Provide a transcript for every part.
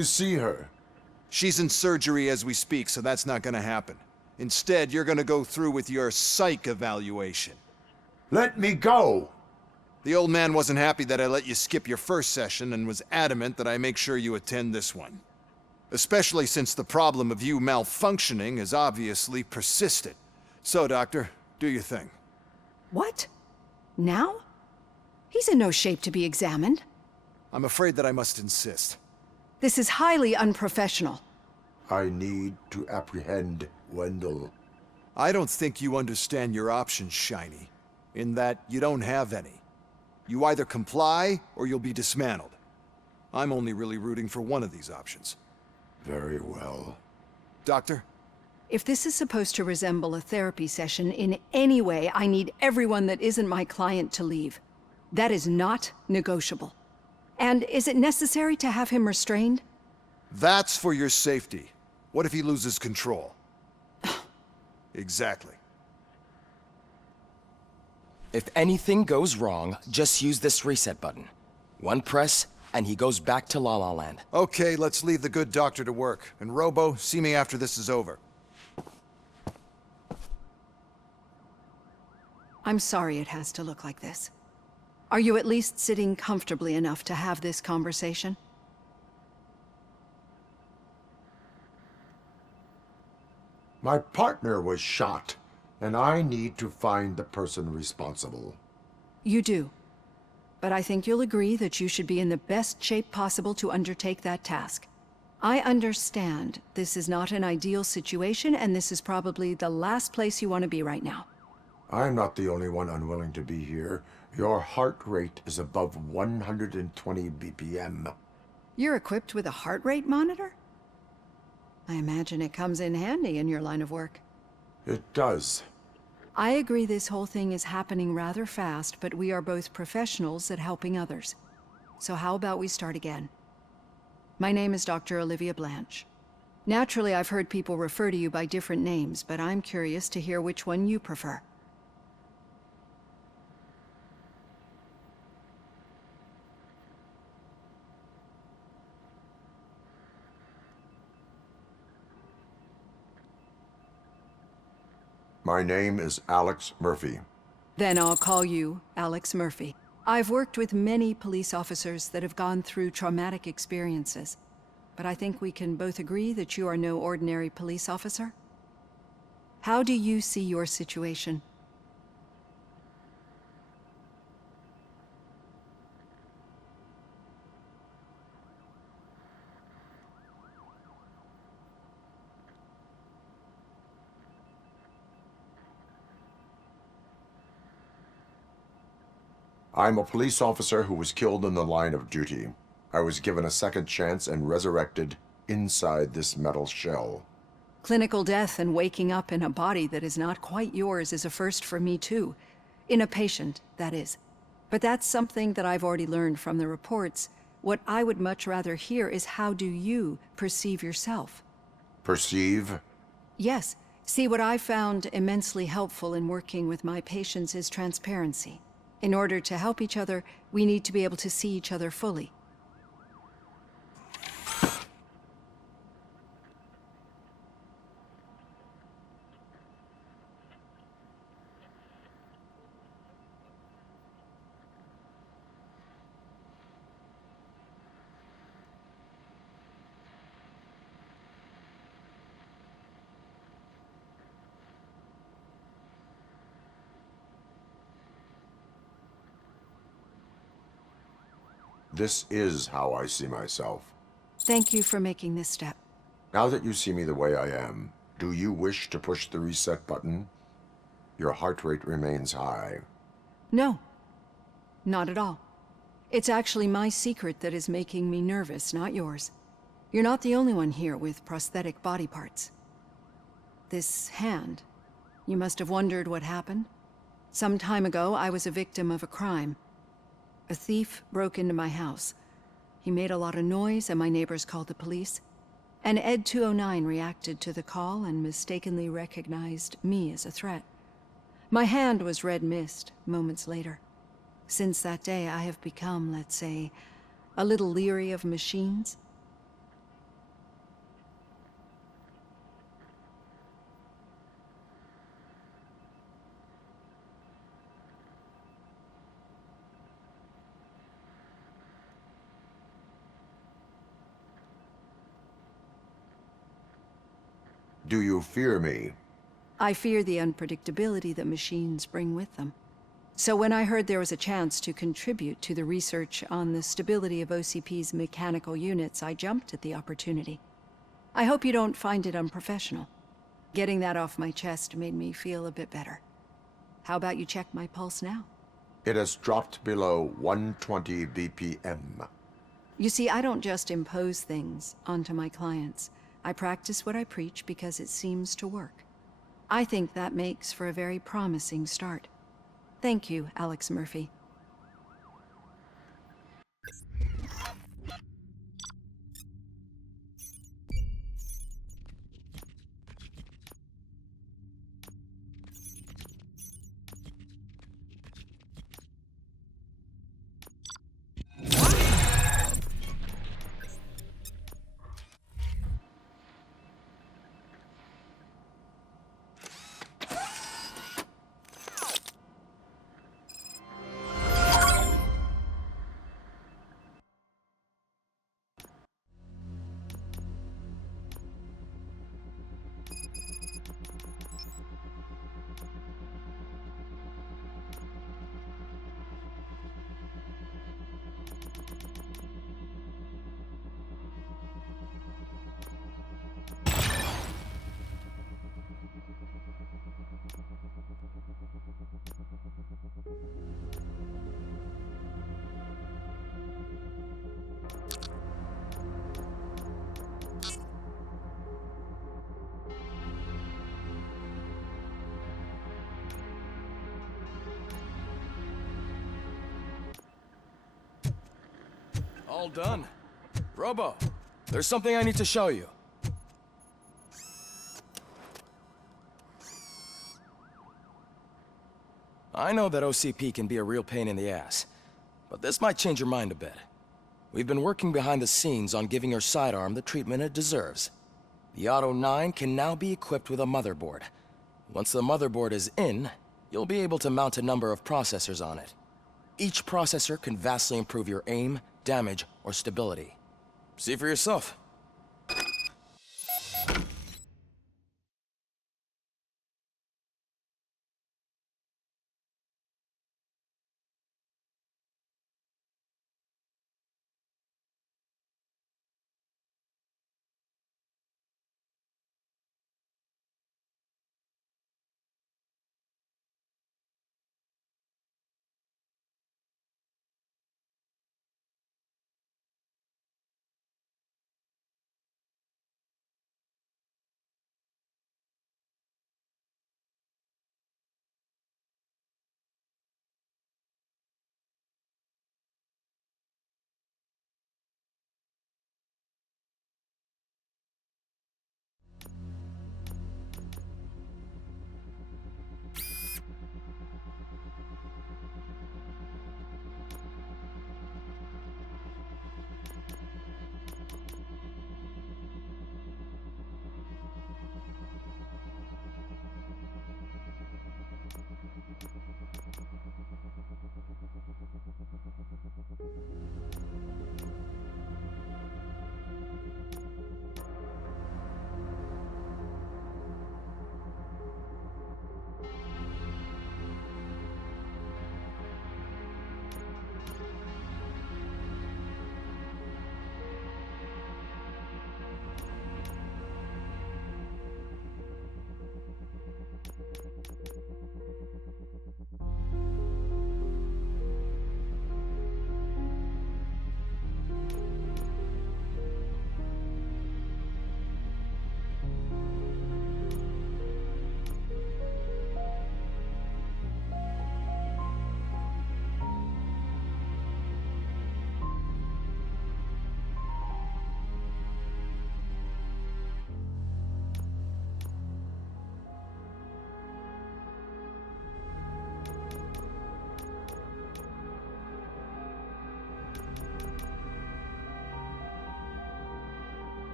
You see her? She's in surgery as we speak, so that's not gonna happen. Instead, you're gonna go through with your psych evaluation. Let me go! The old man wasn't happy that I let you skip your first session and was adamant that I make sure you attend this one. Especially since the problem of you malfunctioning has obviously persisted. So, Doctor, do your thing. What? Now? He's in no shape to be examined. I'm afraid that I must insist. This is highly unprofessional. I need to apprehend Wendell. I don't think you understand your options, Shiny, in that you don't have any. You either comply or you'll be dismantled. I'm only really rooting for one of these options. Very well. Doctor? If this is supposed to resemble a therapy session in any way, I need everyone that isn't my client to leave. That is not negotiable. And is it necessary to have him restrained? That's for your safety. What if he loses control? Exactly. If anything goes wrong, just use this reset button. One press, and he goes back to La La Land. Okay, let's leave the good doctor to work. And Robo, see me after this is over. I'm sorry it has to look like this. Are you at least sitting comfortably enough to have this conversation? My partner was shot, and I need to find the person responsible. You do. But I think you'll agree that you should be in the best shape possible to undertake that task. I understand this is not an ideal situation, and this is probably the last place you want to be right now. I'm not the only one unwilling to be here. Your heart rate is above 120 BPM. You're equipped with a heart rate monitor? I imagine it comes in handy in your line of work. It does. I agree this whole thing is happening rather fast, but we are both professionals at helping others. So how about we start again? My name is Dr. Olivia Blanche. Naturally, I've heard people refer to you by different names, but I'm curious to hear which one you prefer. My name is Alex Murphy. Then I'll call you Alex Murphy. I've worked with many police officers that have gone through traumatic experiences, but I think we can both agree that you are no ordinary police officer. How do you see your situation? I'm a police officer who was killed in the line of duty. I was given a second chance and resurrected inside this metal shell. Clinical death and waking up in a body that is not quite yours is a first for me too. In a patient, that is. But that's something that I've already learned from the reports. What I would much rather hear is how do you perceive yourself? Perceive? Yes. See, what I found immensely helpful in working with my patients is transparency. In order to help each other, we need to be able to see each other fully. This is how I see myself. Thank you for making this step. Now that you see me the way I am, do you wish to push the reset button? Your heart rate remains high. No, not at all. It's actually my secret that is making me nervous, not yours. You're not the only one here with prosthetic body parts. This hand, you must have wondered what happened. Some time ago, I was a victim of a crime. A thief broke into my house. He made a lot of noise and my neighbors called the police. And Ed 209 reacted to the call and mistakenly recognized me as a threat. My hand was red mist moments later. Since that day, I have become, let's say, a little leery of machines. Do you fear me? I fear the unpredictability that machines bring with them. So when I heard there was a chance to contribute to the research on the stability of OCP's mechanical units, I jumped at the opportunity. I hope you don't find it unprofessional. Getting that off my chest made me feel a bit better. How about you check my pulse now? It has dropped below 120 BPM. You see, I don't just impose things onto my clients. I practice what I preach because it seems to work. I think that makes for a very promising start. Thank you, Alex Murphy. All done. Robo, there's something I need to show you. I know that OCP can be a real pain in the ass, but this might change your mind a bit. We've been working behind the scenes on giving your sidearm the treatment it deserves. The Auto 9 can now be equipped with a motherboard. Once the motherboard is in, you'll be able to mount a number of processors on it. Each processor can vastly improve your aim, damage, or stability. See for yourself.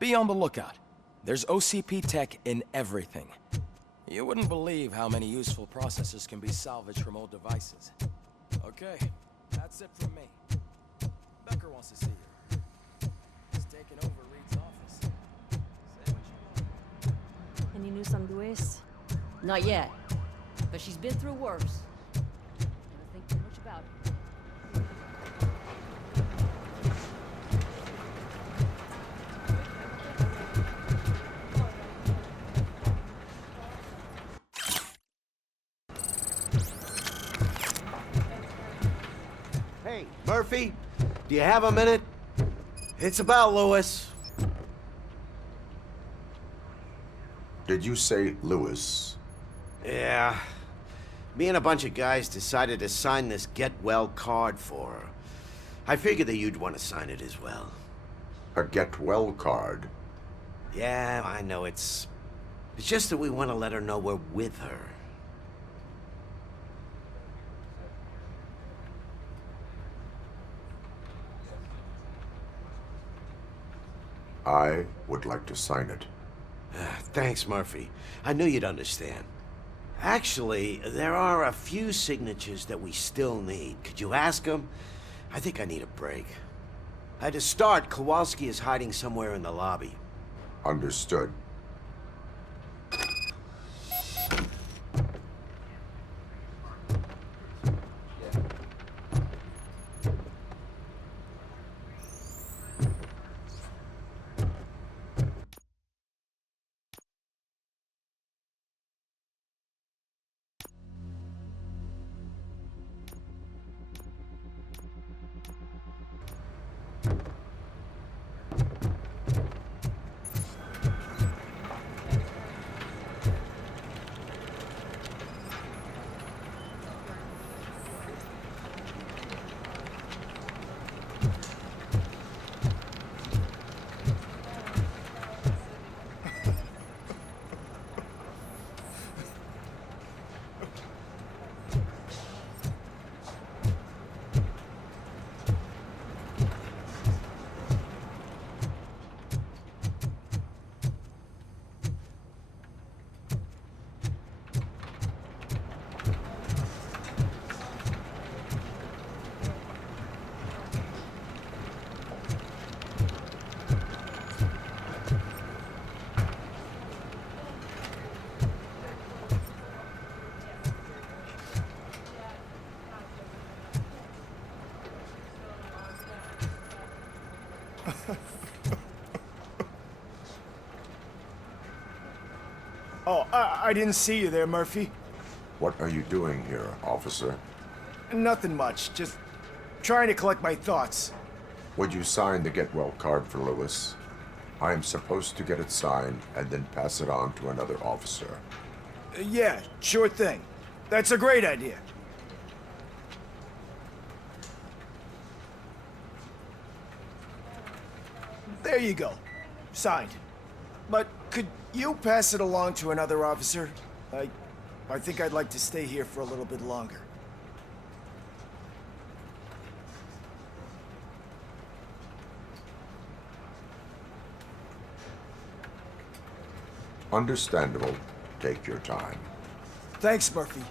Be on the lookout. There's OCP tech in everything. You wouldn't believe how many useful processors can be salvaged from old devices. Okay, that's it from me. Becker wants to see you. He's taking over Reed's office. Say what you want. Any news on Luis? Not yet, but she's been through worse. Never think too much about it. Hey, Murphy, do you have a minute? It's about Lewis. Did you say Lewis? Yeah. Me and a bunch of guys decided to sign this get well card for her. I figured that you'd want to sign it as well. A get well card? Yeah, I know it's just that we want to let her know we're with her. I would like to sign it. Thanks, Murphy. I knew you'd understand. Actually, there are a few signatures that we still need. Could you ask them? I think I need a break. To start, Kowalski is hiding somewhere in the lobby. Understood. Oh, I didn't see you there, Murphy. What are you doing here, officer? Nothing much, just trying to collect my thoughts. Would you sign the get well card for Lewis? I am supposed to get it signed and then pass it on to another officer. Yeah, sure thing. That's a great idea. There you go. Signed. But could you pass it along to another officer? I think I'd like to stay here for a little bit longer. Understandable. Take your time. Thanks, Murphy.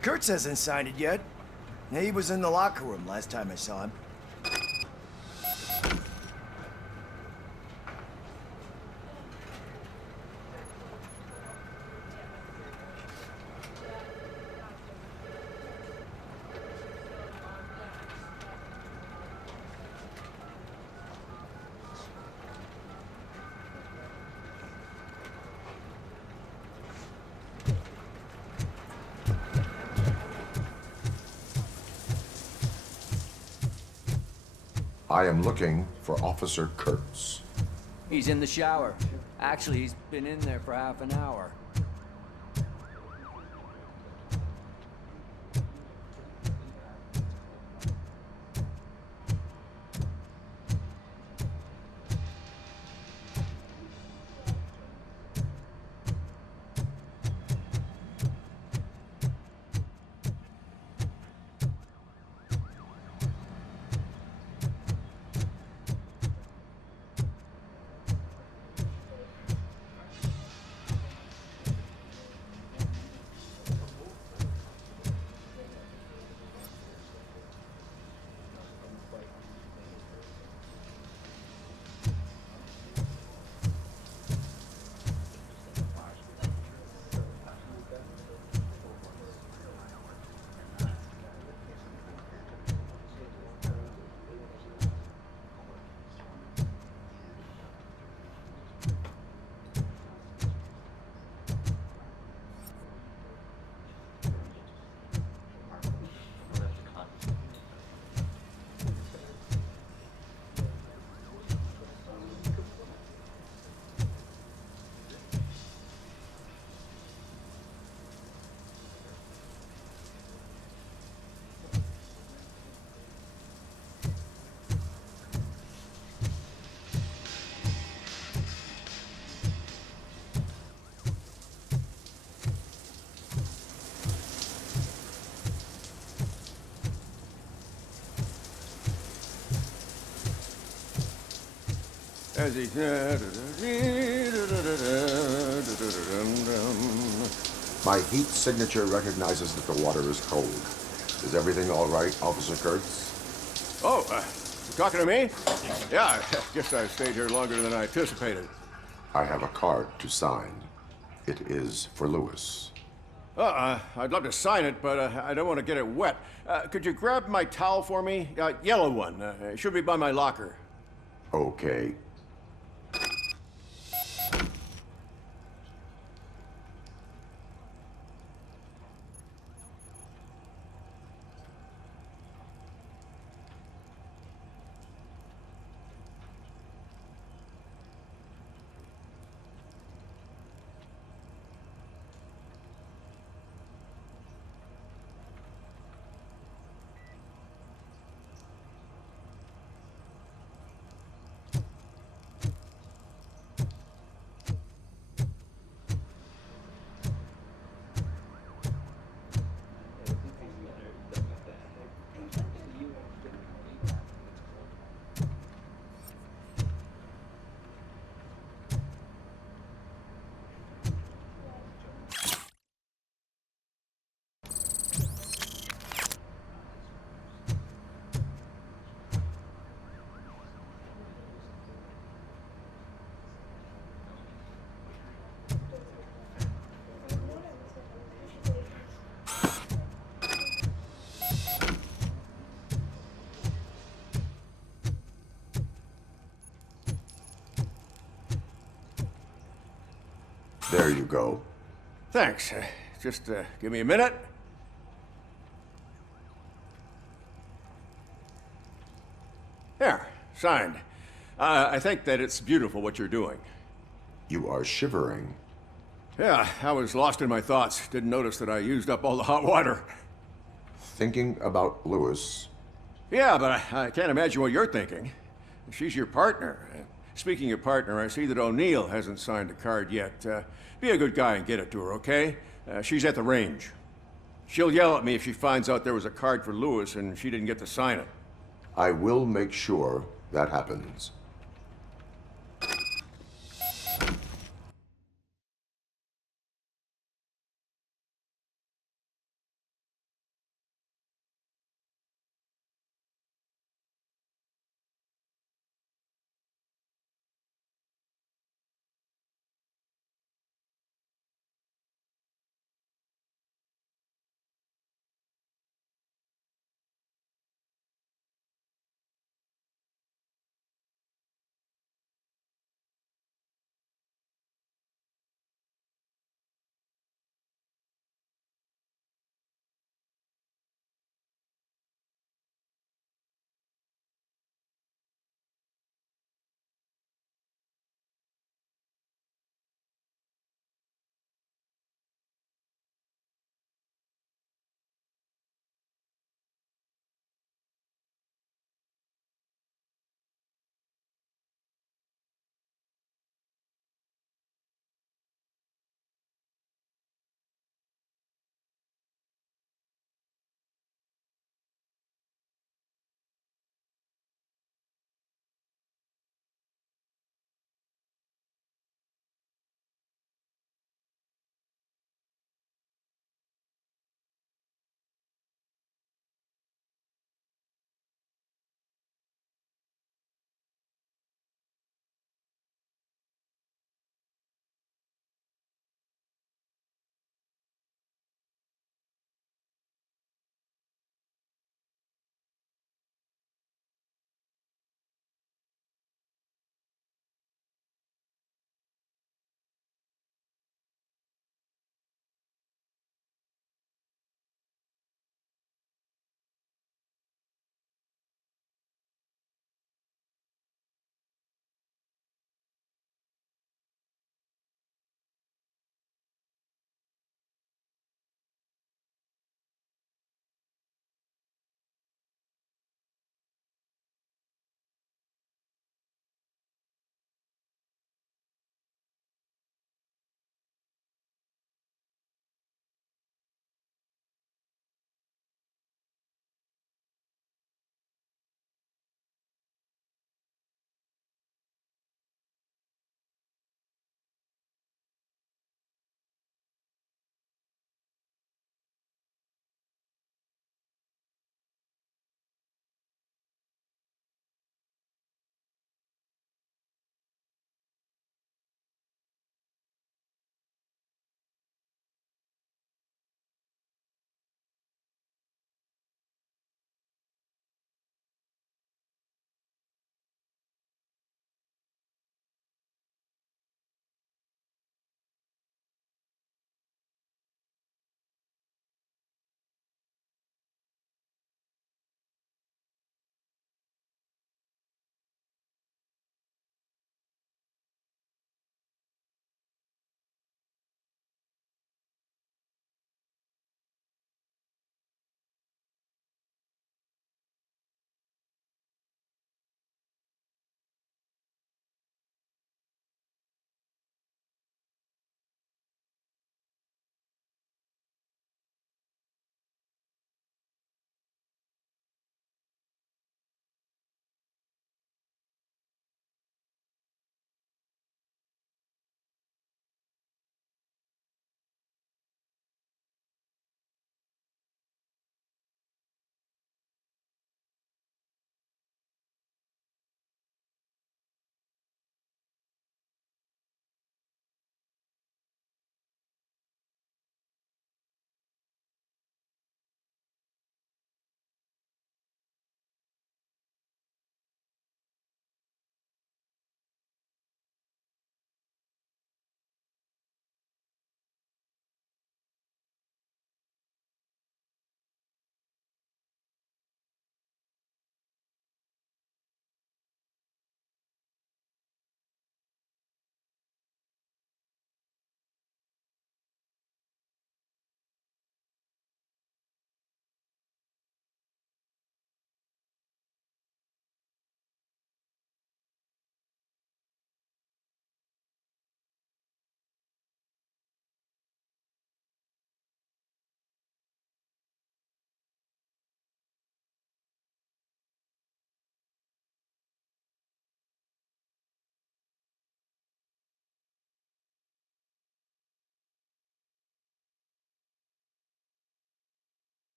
Kurtz hasn't signed it yet. He was in the locker room last time I saw him. I am looking for Officer Kurtz. He's in the shower. Actually, he's been in there for half an hour. As he... My heat signature recognizes that the water is cold. Is everything all right, Officer Kurtz? Oh, you talking to me? Yeah, I guess I stayed here longer than I anticipated. I have a card to sign. It is for Lewis. I'd love to sign it, but I don't want to get it wet. Could you grab my towel for me? Yellow one. It should be by my locker. Okay. There you go. Thanks. Just give me a minute. There, signed. I think that it's beautiful what you're doing. You are shivering. Yeah, I was lost in my thoughts. Didn't notice that I used up all the hot water. Thinking about Lewis. Yeah, but I can't imagine what you're thinking. She's your partner. Speaking of partner, I see that O'Neill hasn't signed a card yet. Be a good guy and get it to her, okay? She's at the range. She'll yell at me if she finds out there was a card for Lewis and she didn't get to sign it. I will make sure that happens.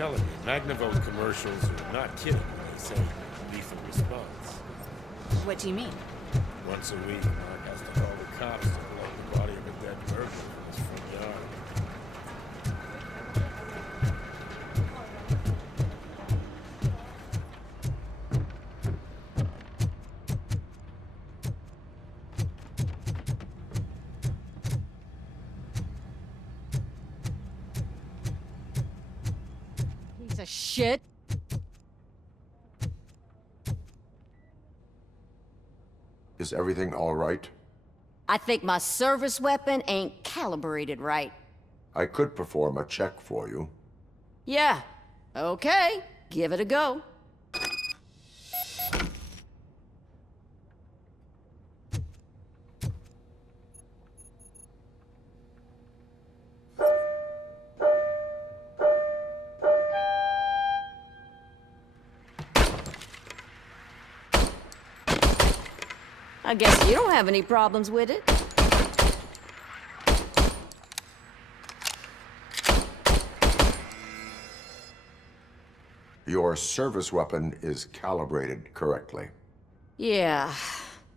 telling you, Magnavo's commercials are not kidding when they say lethal response. What do you mean? Once a week, Mark has to call the cops to pull out the body of a dead burglar from his front yard. Piece of shit. Is everything all right? I think my service weapon ain't calibrated right. I could perform a check for you. Yeah. Okay. Give it a go. I guess you don't have any problems with it. Your service weapon is calibrated correctly. Yeah,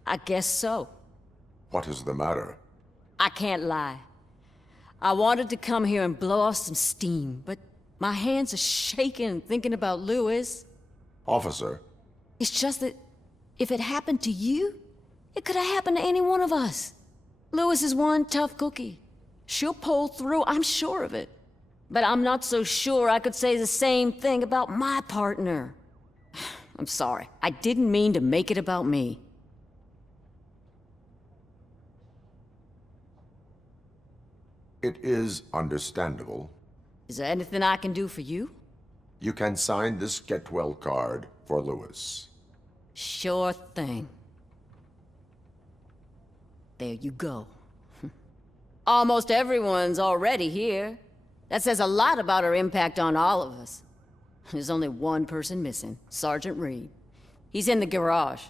I guess so. What is the matter? I can't lie. I wanted to come here and blow off some steam, but my hands are shaking thinking about Lewis. Officer, It's just that if it happened to you, it could have happened to any one of us. Lewis is one tough cookie. She'll pull through, I'm sure of it. But I'm not so sure I could say the same thing about my partner. I'm sorry. I didn't mean to make it about me. it is understandable. Is there anything I can do for you? You can sign this get well card for Lewis. Sure thing. There you go. Almost everyone's already here. That says a lot about her impact on all of us. There's only one person missing, Sergeant Reed. He's in the garage.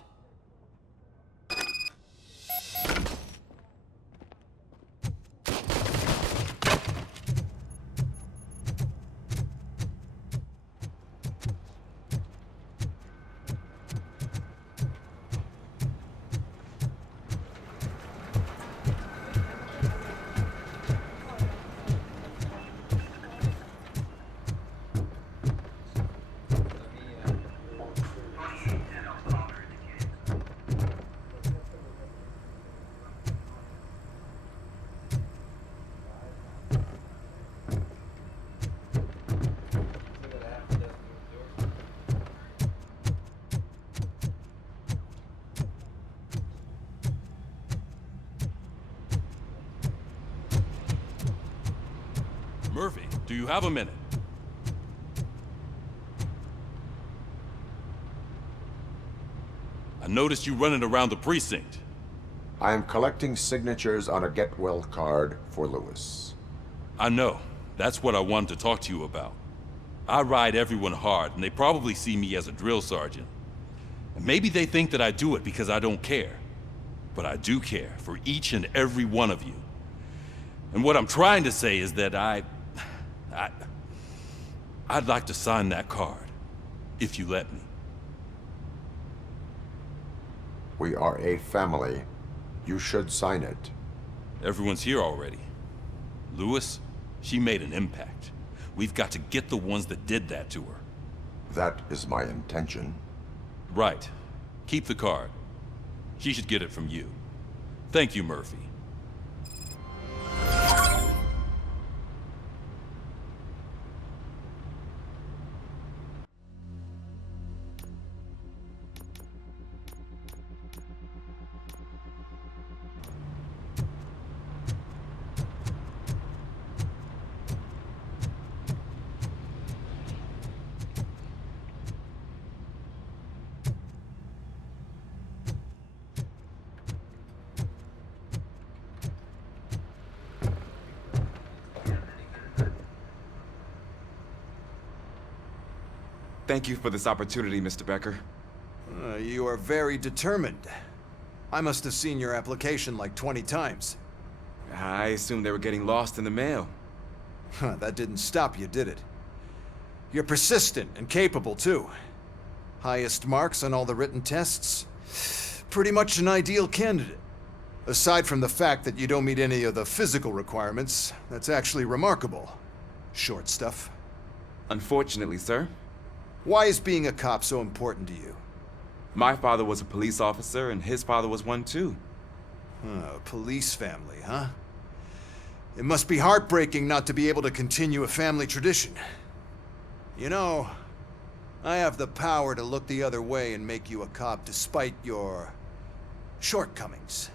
Murphy, do you have a minute? I noticed you running around the precinct. I am collecting signatures on a get well card for Lewis. I know. That's what I wanted to talk to you about. I ride everyone hard, and they probably see me as a drill sergeant. And maybe they think that I do it because I don't care. But I do care for each and every one of you. And what I'm trying to say is that I'd like to sign that card, if you let me. We are a family. You should sign it. Everyone's here already. Lewis, she made an impact. We've got to get the ones that did that to her. That is my intention. Right. Keep the card. She should get it from you. Thank you, Murphy. Thank you for this opportunity, Mr. Becker. You are very determined. I must have seen your application like 20 times. I assumed they were getting lost in the mail. That didn't stop you, did it? You're persistent and capable, too. Highest marks on all the written tests. Pretty much an ideal candidate. Aside from the fact that you don't meet any of the physical requirements, that's actually remarkable. Short stuff. Unfortunately, sir. Why is being a cop so important to you? My father was a police officer, and his father was one too. A police family, huh? It must be heartbreaking not to be able to continue a family tradition. You know, I have the power to look the other way and make you a cop despite your shortcomings.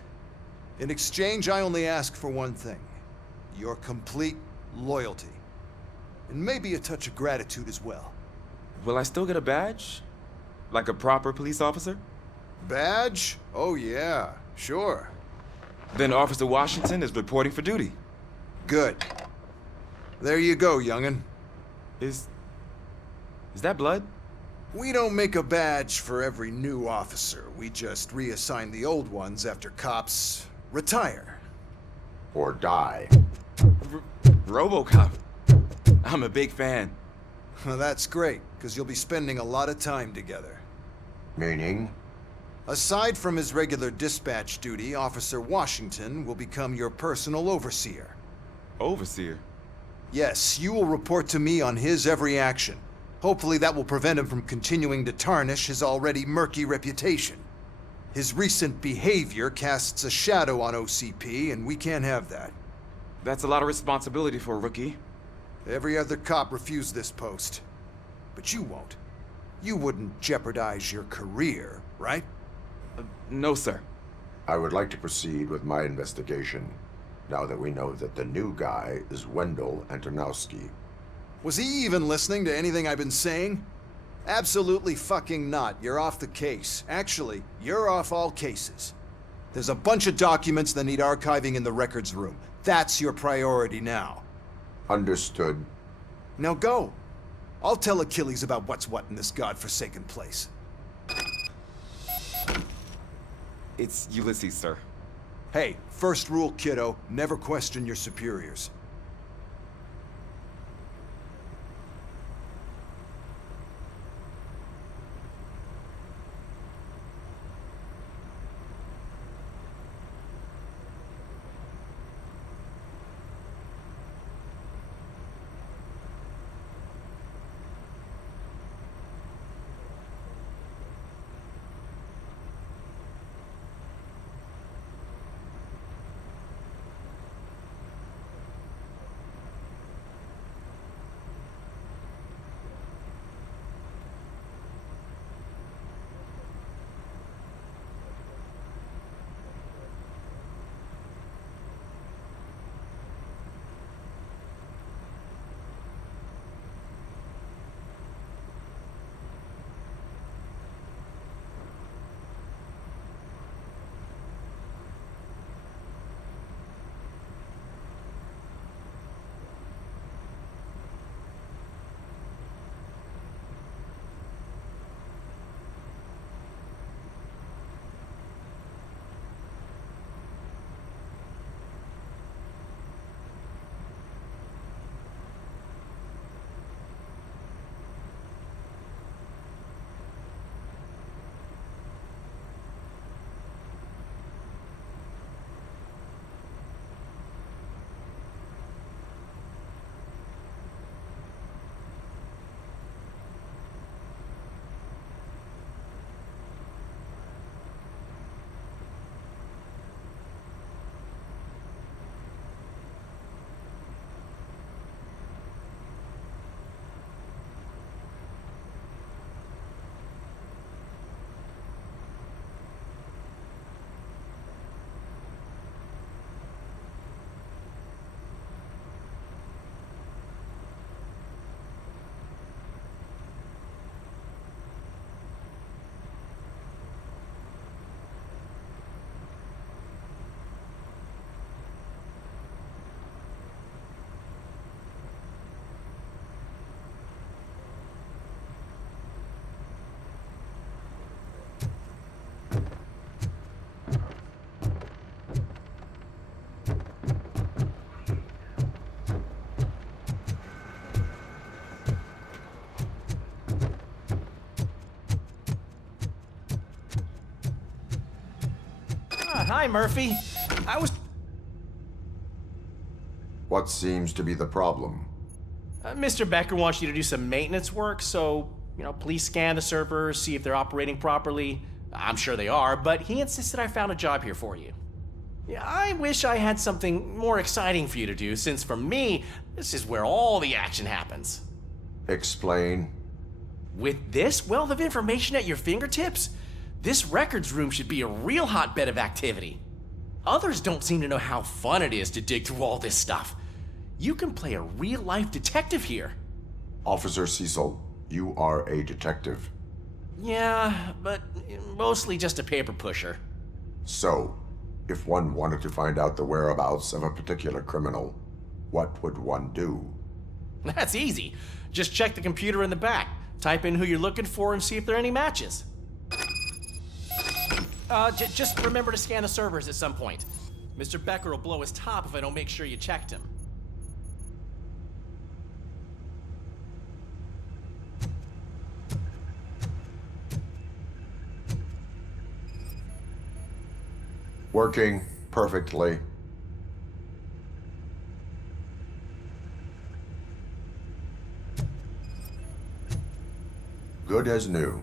In exchange, I only ask for one thing. Your complete loyalty. And maybe a touch of gratitude as well. Will I still get a badge? Like a proper police officer? Badge? Oh yeah, sure. Then Officer Washington is reporting for duty. Good. There you go, young'un. Is that blood? We don't make a badge for every new officer. We just reassign the old ones after cops retire. Or die. ROBOCOP. I'm a big fan. Well, that's great, because you'll be spending a lot of time together. Meaning? Aside from his regular dispatch duty, Officer Washington will become your personal overseer. Overseer? Yes, you will report to me on his every action. Hopefully that will prevent him from continuing to tarnish his already murky reputation. His recent behavior casts a shadow on OCP, and we can't have that. That's a lot of responsibility for a rookie. Every other cop refused this post. But you won't. You wouldn't jeopardize your career, right? No, sir. I would like to proceed with my investigation, now that we know that the new guy is Wendell Antonowski. Was he even listening to anything I've been saying? Absolutely fucking not. You're off the case. Actually, you're off all cases. There's a bunch of documents that need archiving in the records room. That's your priority now. Understood. Now go. I'll tell Achilles about what's what in this godforsaken place. It's Ulysses, sir. Hey, first rule, kiddo, never question your superiors. hi, Murphy. I was... What seems to be the problem? Mr. Becker wants you to do some maintenance work, so, please scan the servers, see if they're operating properly. I'm sure they are, but he insisted I found a job here for you. Yeah, I wish I had something more exciting for you to do, since for me, this is where all the action happens. Explain. With this wealth of information at your fingertips, this records room should be a real hotbed of activity. Others don't seem to know how fun it is to dig through all this stuff. You can play a real-life detective here. Officer Cecil, you are a detective. Yeah, but mostly just a paper pusher. So, if one wanted to find out the whereabouts of a particular criminal, what would one do? That's easy. Just check the computer in the back, type in who you're looking for, and see if there are any matches. Just remember to scan the servers at some point. Mr. Becker will blow his top if I don't make sure you checked him. Working perfectly. Good as new.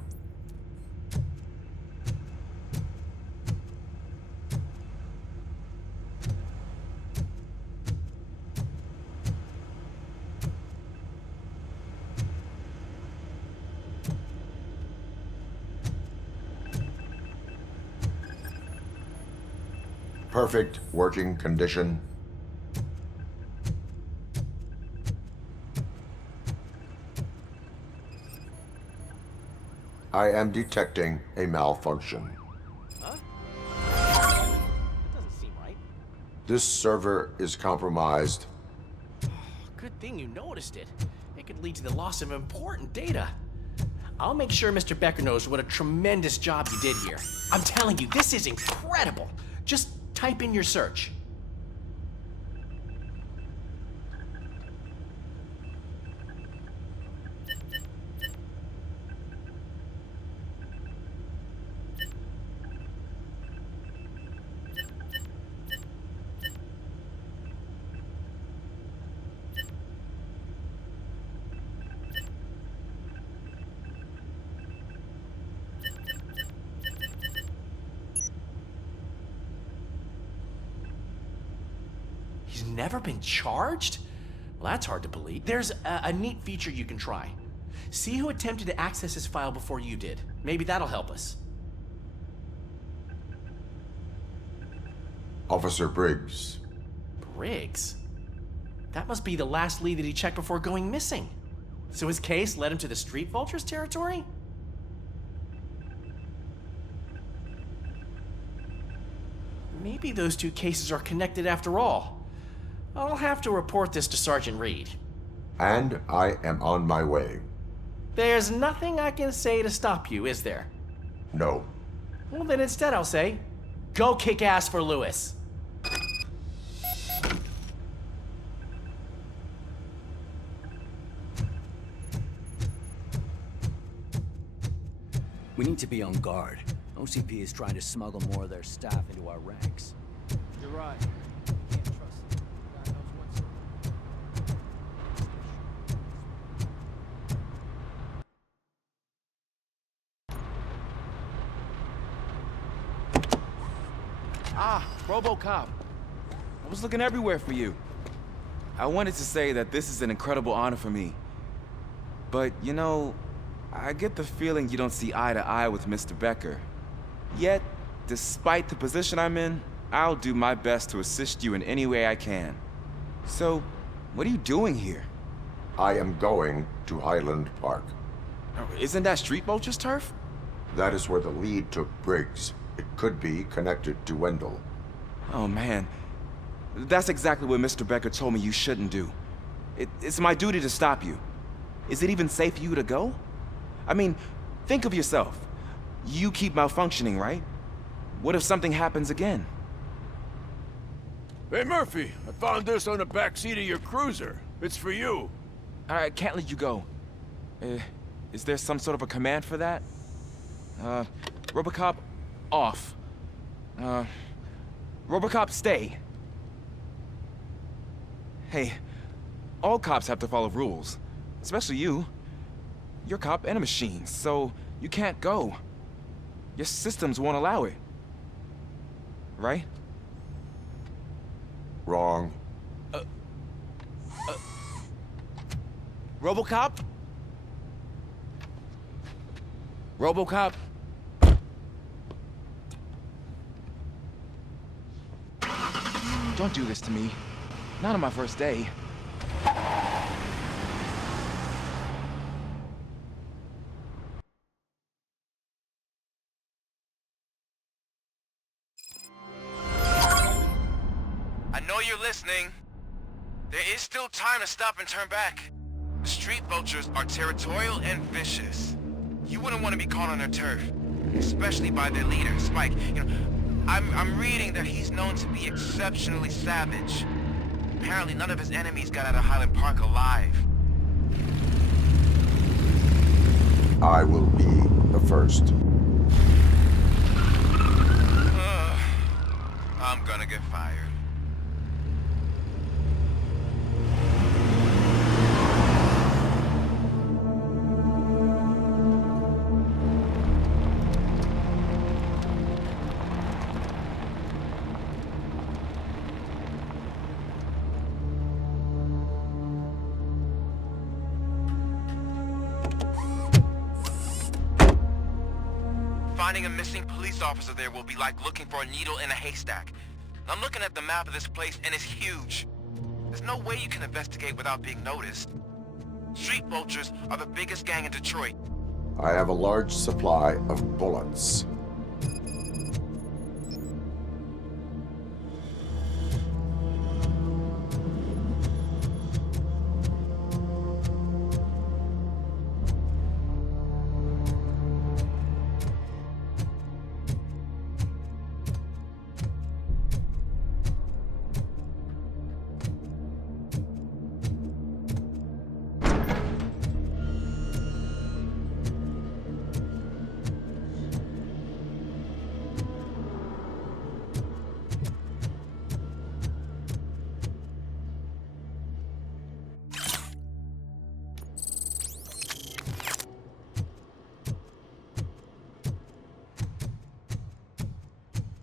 Perfect working condition. I am detecting a malfunction. Huh? That doesn't seem right. This server is compromised. Good thing you noticed it. It could lead to the loss of important data. I'll make sure Mr. Becker knows what a tremendous job you did here. I'm telling you, this is incredible. Just type in your search. He's never been charged? Well, that's hard to believe. There's a neat feature you can try. See who attempted to access his file before you did. Maybe that'll help us. Officer Briggs. Briggs? That must be the last lead that he checked before going missing. So his case led him to the Street Vultures territory? Maybe those two cases are connected after all. I'll have to report this to Sergeant Reed. And I am on my way. There's nothing I can say to stop you, is there? No. Well, then instead I'll say, go kick ass for Lewis. We need to be on guard. OCP is trying to smuggle more of their staff into our ranks. You're right. Can't trust them. God knows what's... Ah, ROBOCOP. I was looking everywhere for you. I wanted to say that this is an incredible honor for me. But, I get the feeling you don't see eye to eye with Mr. Becker. Yet, despite the position I'm in, I'll do my best to assist you in any way I can. So, what are you doing here? I am going to Highland Park. Isn't that Street Vulture's turf? That is where the lead took Briggs. It could be connected to Wendell. Oh, man. That's exactly what Mr. Becker told me you shouldn't do. It's my duty to stop you. Is it even safe for you to go? I mean, think of yourself. You keep malfunctioning, right? What if something happens again? Hey, Murphy, I found this on the back seat of your cruiser. It's for you. I can't let you go. Is there some sort of a command for that? ROBOCOP, off. ROBOCOP, stay. Hey, all cops have to follow rules. Especially you. You're a cop and a machine, so you can't go. Your systems won't allow it. Right? Wrong. ROBOCOP? ROBOCOP? Don't do this to me. Not on my first day. I know you're listening. There is still time to stop and turn back. The street vultures are territorial and vicious. You wouldn't want to be caught on their turf, especially by their leader, Spike. I'm reading that he's known to be exceptionally savage. Apparently none of his enemies got out of Highland Park alive. I will be the first. I'm gonna get fired. Finding a missing police officer there will be like looking for a needle in a haystack. I'm looking at the map of this place and it's huge. There's no way you can investigate without being noticed. Street vultures are the biggest gang in Detroit. I have a large supply of bullets.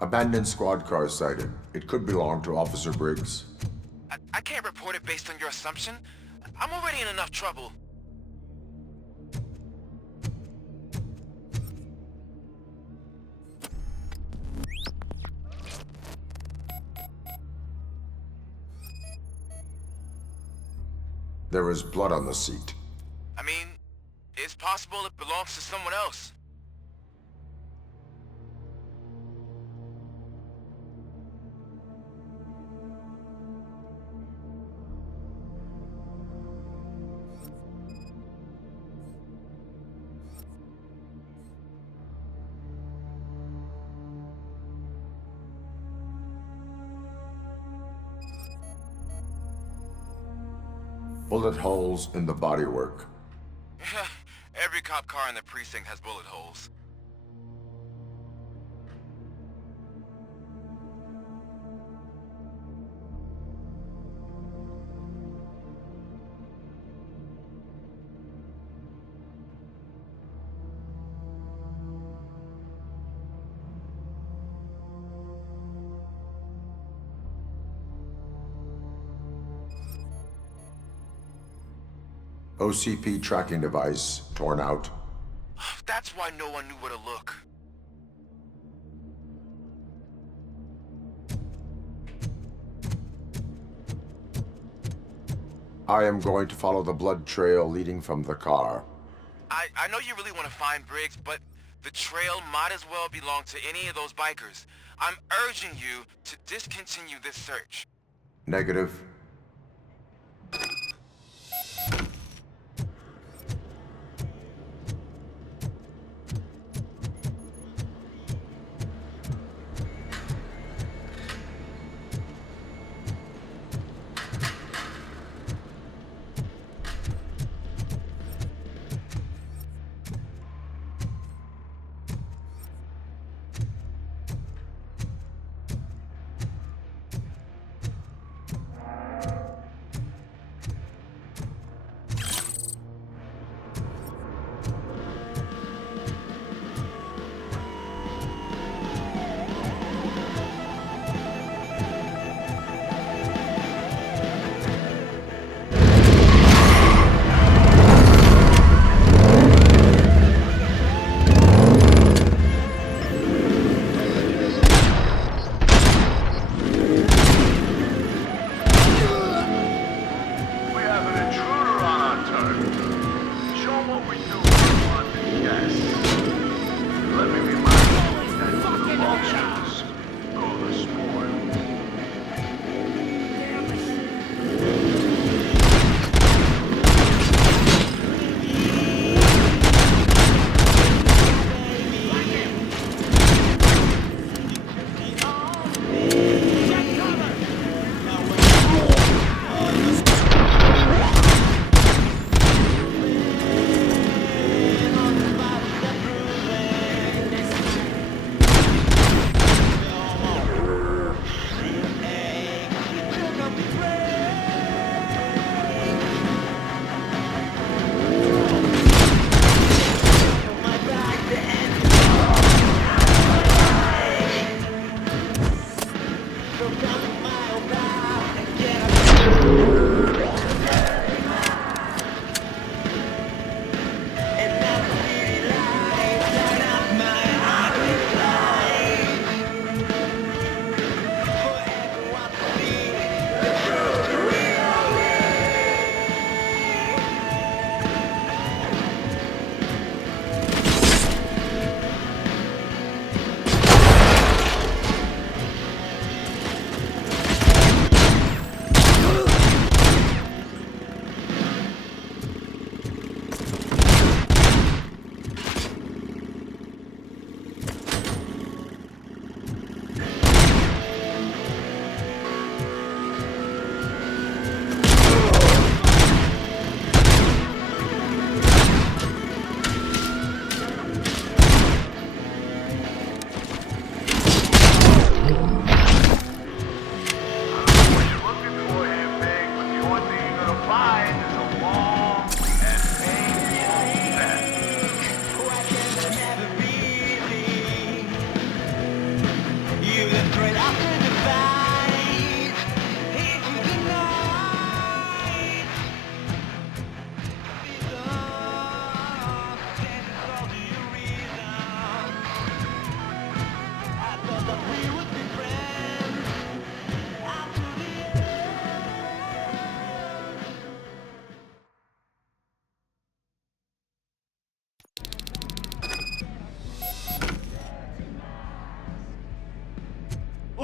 Abandoned squad car sighted. It could belong to Officer Briggs. I can't report it based on your assumption. I'm already in enough trouble. There is blood on the seat. I mean, it's possible it belongs to someone else. Bullet holes in the bodywork. Every cop car in the precinct has bullet holes. OCP tracking device torn out. That's why no one knew where to look. I am going to follow the blood trail leading from the car. I know you really want to find Briggs, but the trail might as well belong to any of those bikers. I'm urging you to discontinue this search. Negative.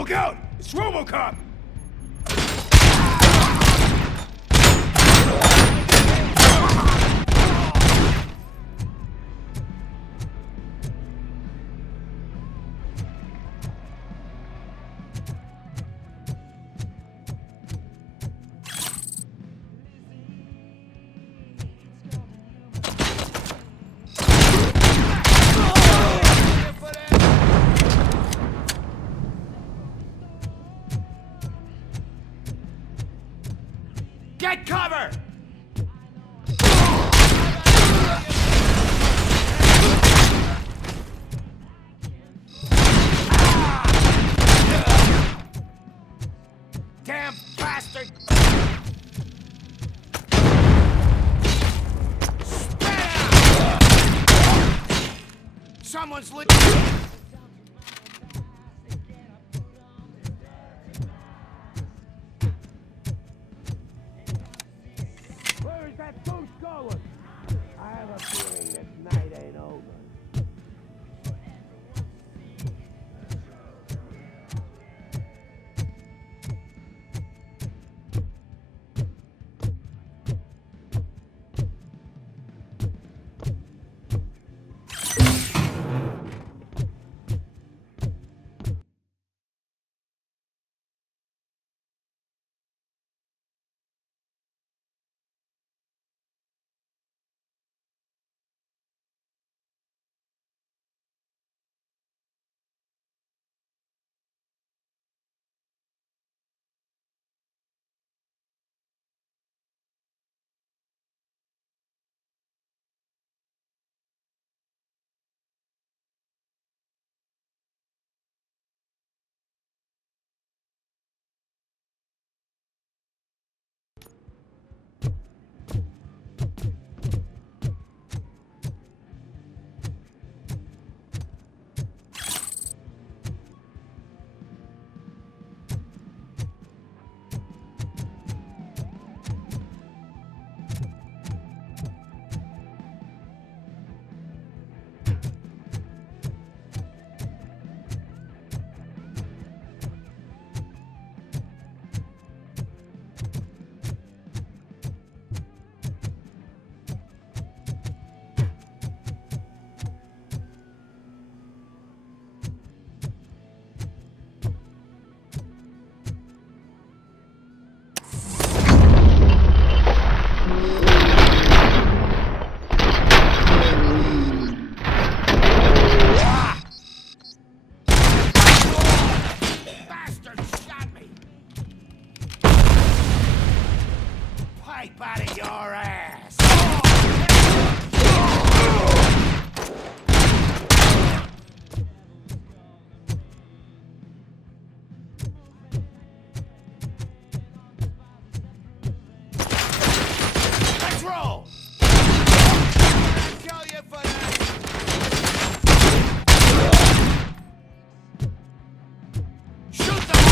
Look out! It's ROBOCOP! Get cover! Damn bastard! Someone's lit. Where is that douche going? I have a feeling this night ain't over. Pipe out of your ass! Let's roll! Kill you for that! Shoot them!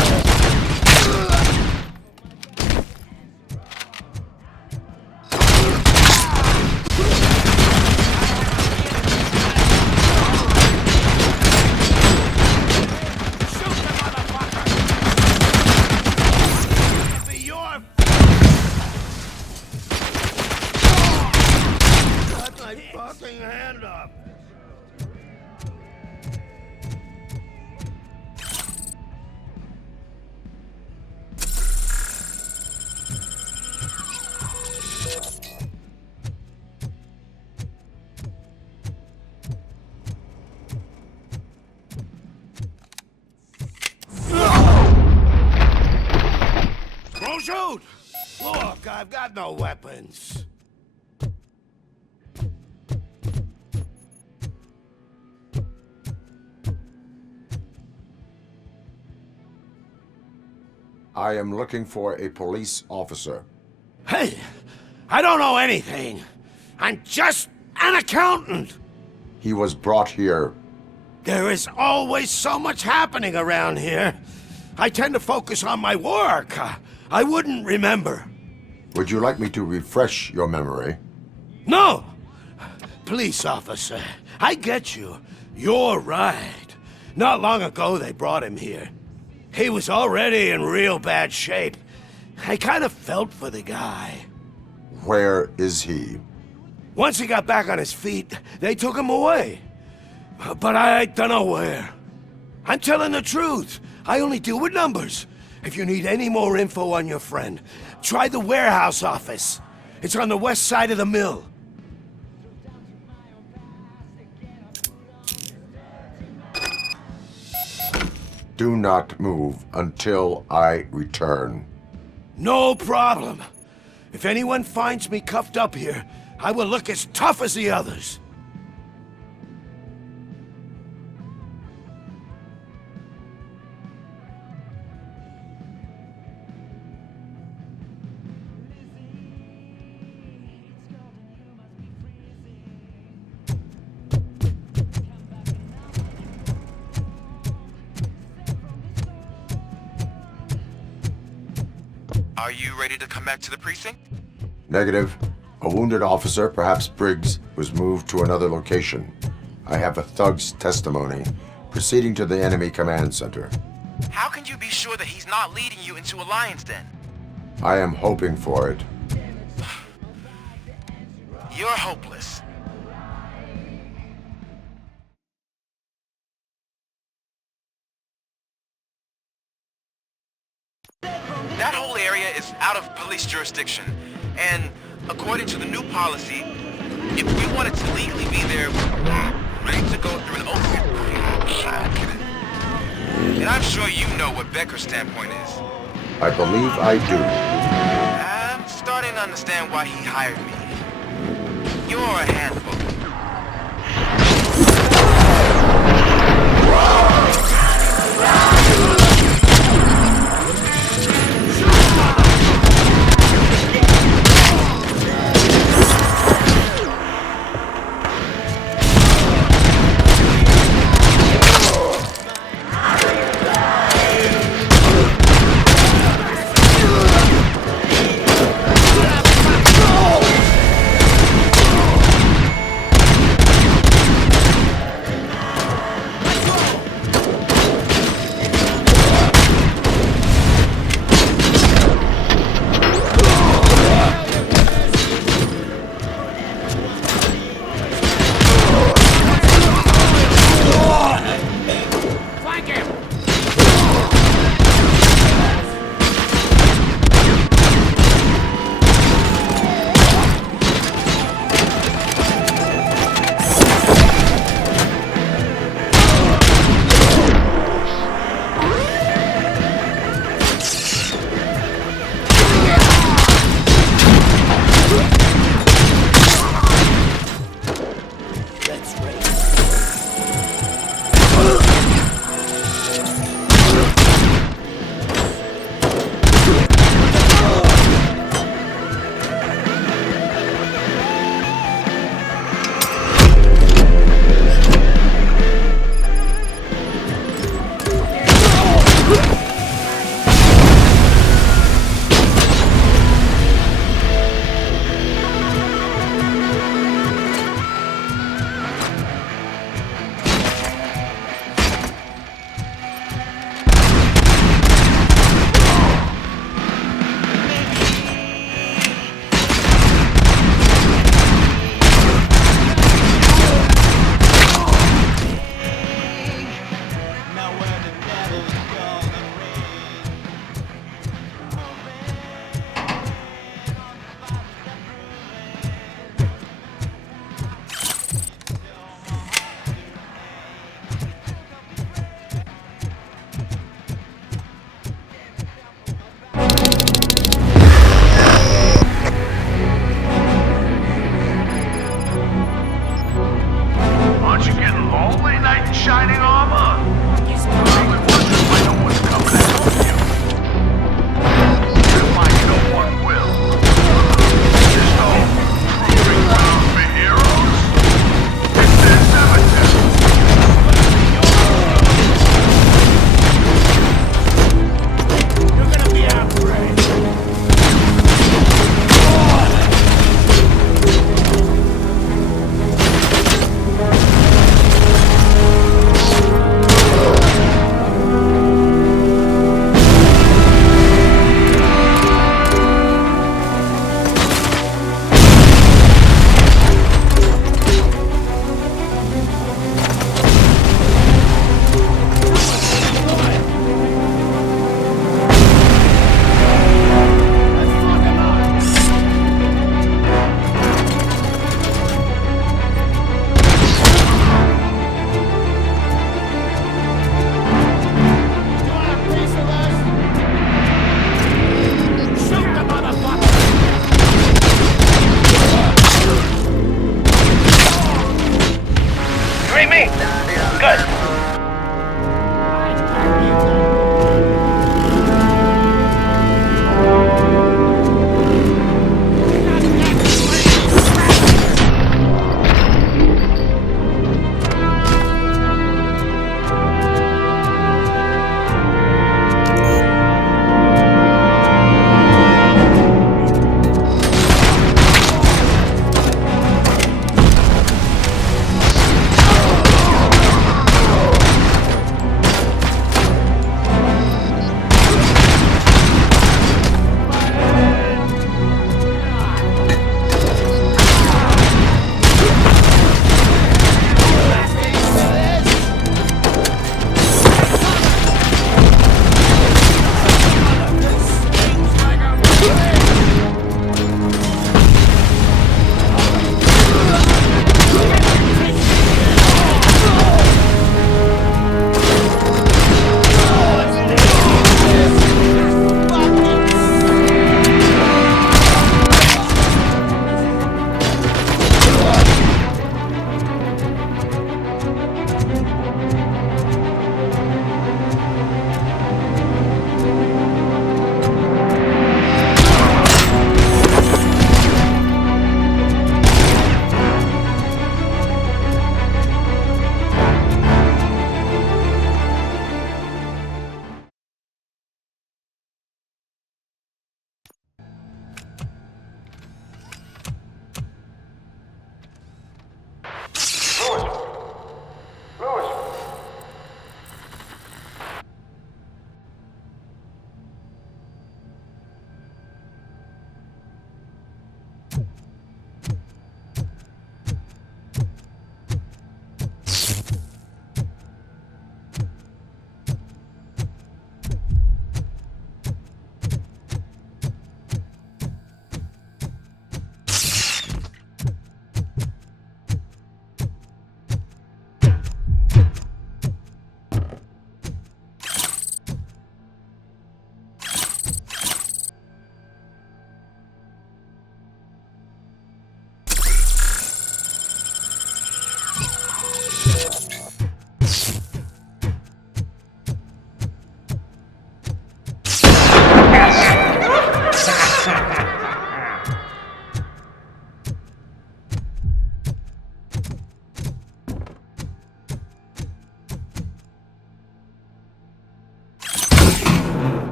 Fucking hand up! Don't shoot! Look, I've got no weapons. I am looking for a police officer. Hey, I don't know anything. I'm just an accountant. He was brought here. There is always so much happening around here. I tend to focus on my work. I wouldn't remember. Would you like me to refresh your memory? No! Police officer, I get you. You're right. Not long ago they brought him here. He was already in real bad shape. I kind of felt for the guy. Where is he? Once he got back on his feet, they took him away. But I don't know where. I'm telling the truth. I only deal with numbers. If you need any more info on your friend, try the warehouse office. It's on the west side of the mill. Do not move until I return. No problem. If anyone finds me cuffed up here, I will look as tough as the others. Are you ready to come back to the precinct? Negative. A wounded officer, perhaps Briggs, was moved to another location. I have a thug's testimony proceeding to the enemy command center. How can you be sure that he's not leading you into a lion's den? I am hoping for it. You're hopeless. That whole area is out of police jurisdiction, and according to the new policy, if we wanted to legally be there, we need to go through an oath. And I'm sure you know what Becker's standpoint is. I believe I do. I'm starting to understand why he hired me. You're a handful.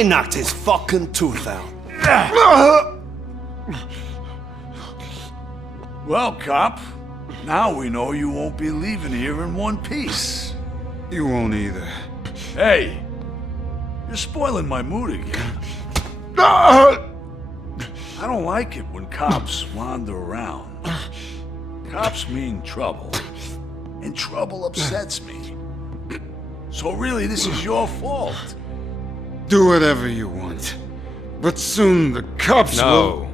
I knocked his fucking tooth out. Well, cop, now we know you won't be leaving here in one piece. You won't either. Hey, you're spoiling my mood again. Ah! I don't like it when cops wander around. Cops mean trouble, and trouble upsets me. So really, this is your fault. Do whatever you want, but soon the cops will...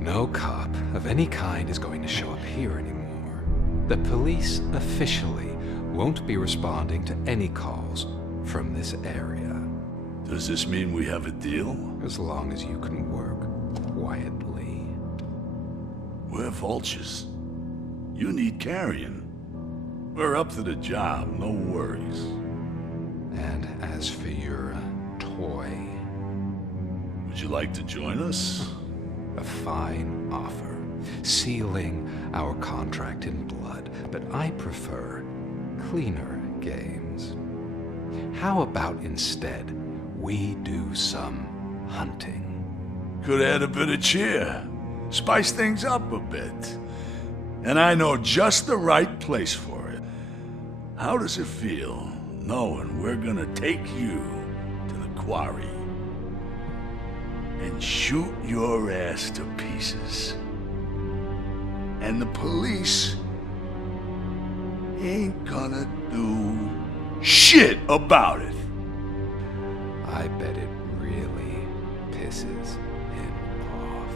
No cop of any kind is going to show up here anymore. The police officially won't be responding to any calls from this area. Does this mean we have a deal? As long as you can work quietly. We're vultures. You need carrion. We're up to the job, no worries. And as for your toy... Would you like to join us? A fine offer. sealing our contract in blood, but I prefer cleaner games. How about instead we do some hunting? Could add a bit of cheer, spice things up a bit. And I know just the right place for it. How does it feel knowing we're gonna take you to the quarry and shoot your ass to pieces? And the police ain't gonna do shit about it. I bet it really pisses him off.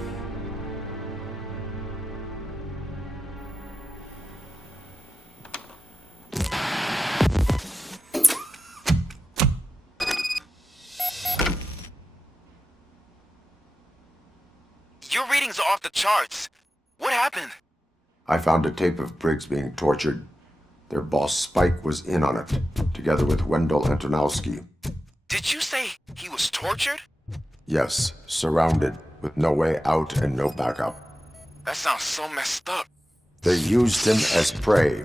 Your readings are off the charts. What happened? I found a tape of Briggs being tortured. Their boss Spike was in on it, together with Wendell Antonowski. Did you say he was tortured? Yes, surrounded, with no way out and no backup. That sounds so messed up. They used him as prey.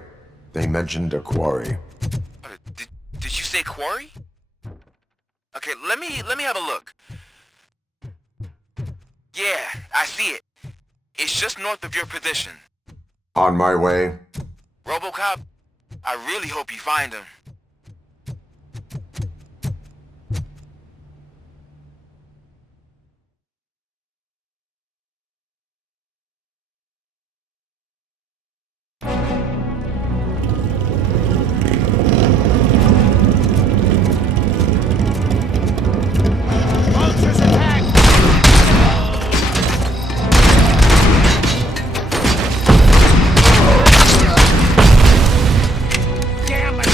They mentioned a quarry. Did you say quarry? Okay, let me have a look. Yeah, I see it. It's just north of your position. On my way. ROBOCOP, I really hope you find him. Vultures attack! Damn it!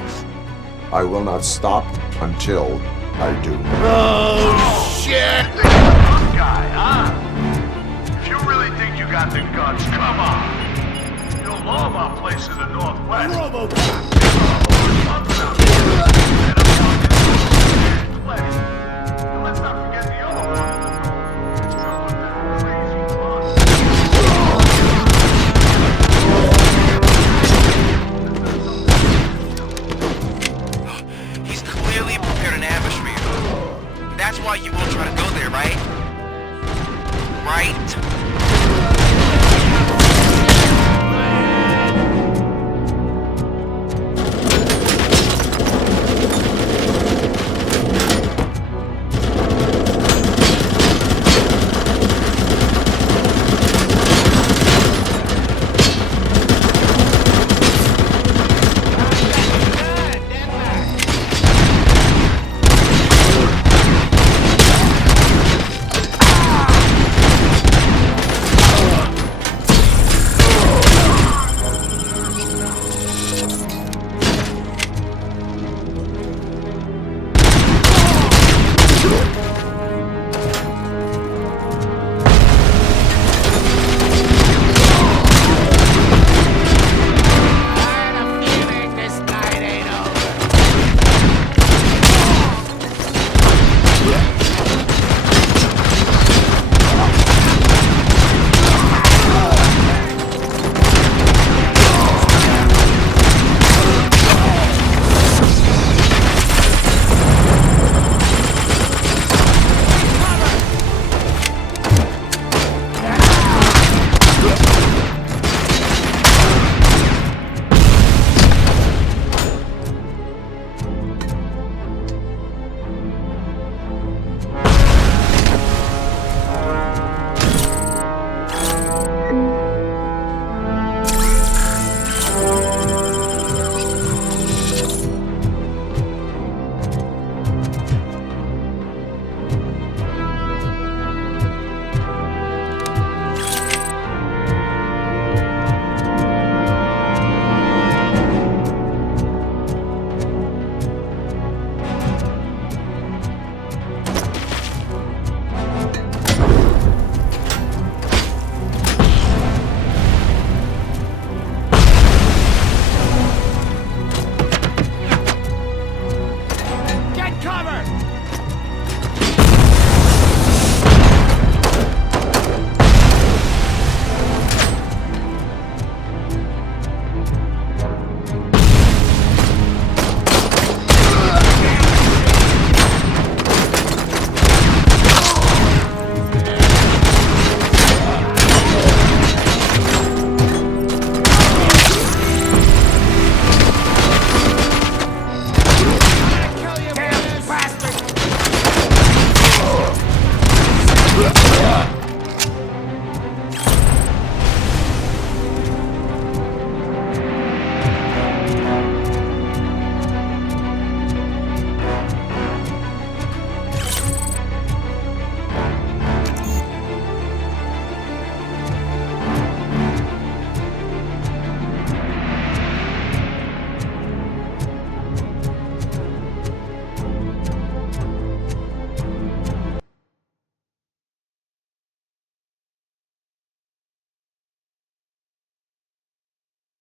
Briggs. I will not stop until I do. Oh, shit! Tough guy, huh? If you really think you got the guts, come on. You'll know about places in the Northwest. ROBOCOP!